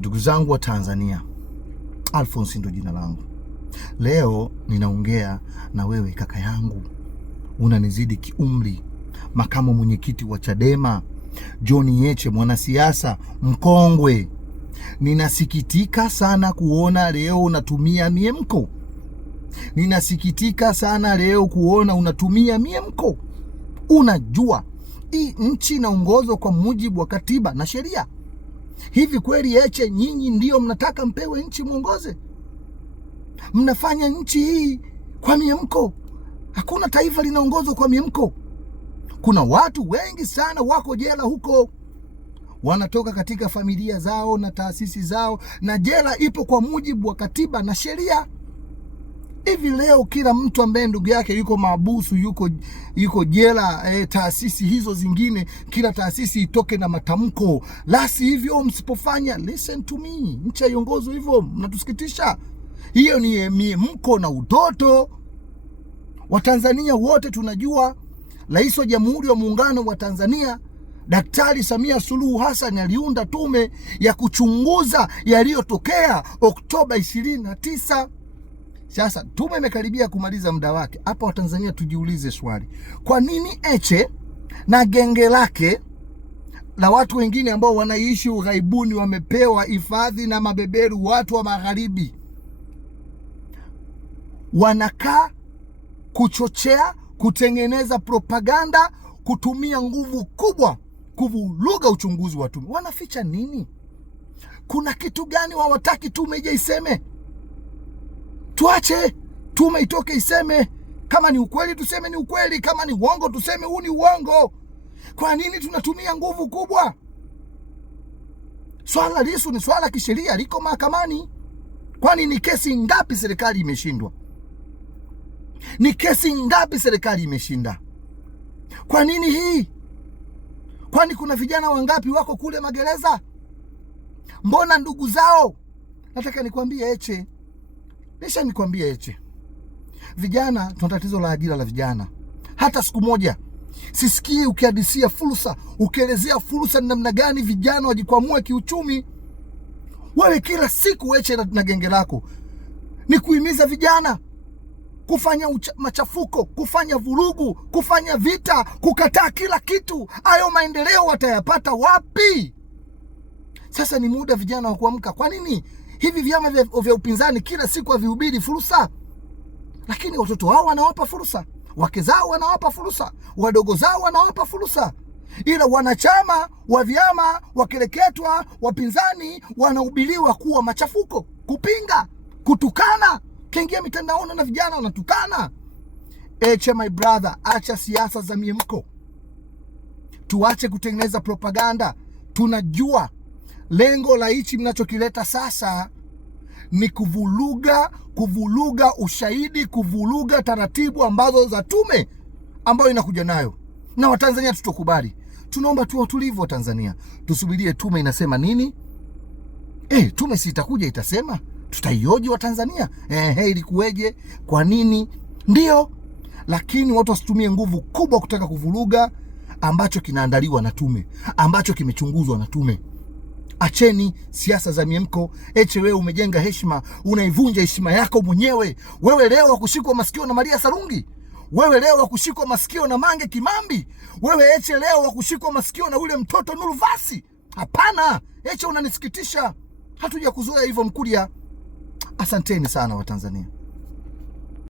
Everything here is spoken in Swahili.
Ndugu zangu wa Tanzania, Alphonse ndo jina langu. Leo ninaongea na wewe kaka yangu, unanizidi kiumri, makamu mwenyekiti wa Chadema, John Heche, mwanasiasa mkongwe. Ninasikitika sana kuona leo unatumia miemko. Ninasikitika sana leo kuona unatumia miemko. Unajua hii nchi inaongozwa kwa mujibu wa katiba na sheria. Hivi kweli Heche, nyinyi ndio mnataka mpewe nchi muongoze? Mnafanya nchi hii kwa miemko. Hakuna taifa linaongozwa kwa miemko. Kuna watu wengi sana wako jela huko, wanatoka katika familia zao na taasisi zao, na jela ipo kwa mujibu wa katiba na sheria. Hivi leo kila mtu ambaye ndugu yake yuko mahabusu, yuko jela, taasisi hizo zingine, kila taasisi itoke na matamko, lasi hivyo msipofanya, listen to me, nchi iongozwe hivyo, mnatusikitisha. Hiyo ni miemko na utoto. Watanzania wote tunajua Rais wa Jamhuri ya Muungano wa Tanzania Daktari Samia Suluhu Hassan aliunda tume ya kuchunguza yaliyotokea Oktoba 29. Sasa tume imekaribia kumaliza muda wake. Hapa Watanzania tujiulize swali. Kwa nini Heche na genge lake la watu wengine ambao wanaishi ughaibuni, wamepewa hifadhi na mabeberu, watu wa magharibi, wanakaa kuchochea, kutengeneza propaganda, kutumia nguvu kubwa kuvuruga uchunguzi wa tume? Wanaficha nini? Kuna kitu gani hawataki tume ije iseme? Tuache tume itoke iseme. Kama ni ukweli tuseme ni ukweli, kama ni uongo tuseme huu ni uongo. Kwa nini tunatumia nguvu kubwa? Swala Lissu ni swala kisheria, liko mahakamani. Kwani ni kesi ngapi serikali imeshindwa? Ni kesi ngapi serikali imeshinda? Kwa nini hii? Kwani kuna vijana wangapi wako kule magereza? Mbona ndugu zao? Nataka nikwambie Heche, Heche, vijana tuna tatizo la ajira la vijana. Hata siku moja sisikii ukihadisia fursa, ukielezea fursa ni namna gani vijana wajikwamue kiuchumi. Wewe kila siku Heche na genge lako ni kuhimiza vijana kufanya machafuko, kufanya vurugu, kufanya vita, kukataa kila kitu. Hayo maendeleo watayapata wapi? Sasa ni muda vijana wa kuamka. Kwa nini hivi vyama vya upinzani kila siku havihubiri fursa? Lakini watoto wao wanawapa fursa, wake zao wanawapa fursa, wadogo zao wanawapa fursa. Ila wanachama wa vyama wakeleketwa wapinzani wanahubiriwa kuwa machafuko, kupinga, kutukana. Kiingia mitandaoni na vijana wanatukana. Heche my brother, acha siasa za miemko. Tuache kutengeneza propaganda. Tunajua lengo la hichi mnachokileta sasa ni kuvuruga ushahidi, kuvuruga taratibu ambazo za tume ambayo inakuja nayo. Na Watanzania tutokubali. Tunaomba tu watulivu wa Tanzania. Tusubirie tume inasema nini. Tume si itakuja itasema, tutaioje wa Tanzania? Ilikuweje? Kwa nini? Ndio. Lakini watu wasitumie nguvu kubwa kutaka kuvuruga ambacho kinaandaliwa na tume, ambacho kimechunguzwa na tume. Acheni siasa za miemko. Heche, wewe umejenga heshima, unaivunja heshima yako mwenyewe. Wewe leo wakushikwa masikio na Maria Sarungi. Wewe leo wakushikwa masikio na Mange Kimambi. Wewe Heche leo wakushikwa masikio na ule mtoto Nuruvasi. Hapana, Heche unanisikitisha. Hatuja kuzoea hivyo Mkuria. Asanteni sana Watanzania.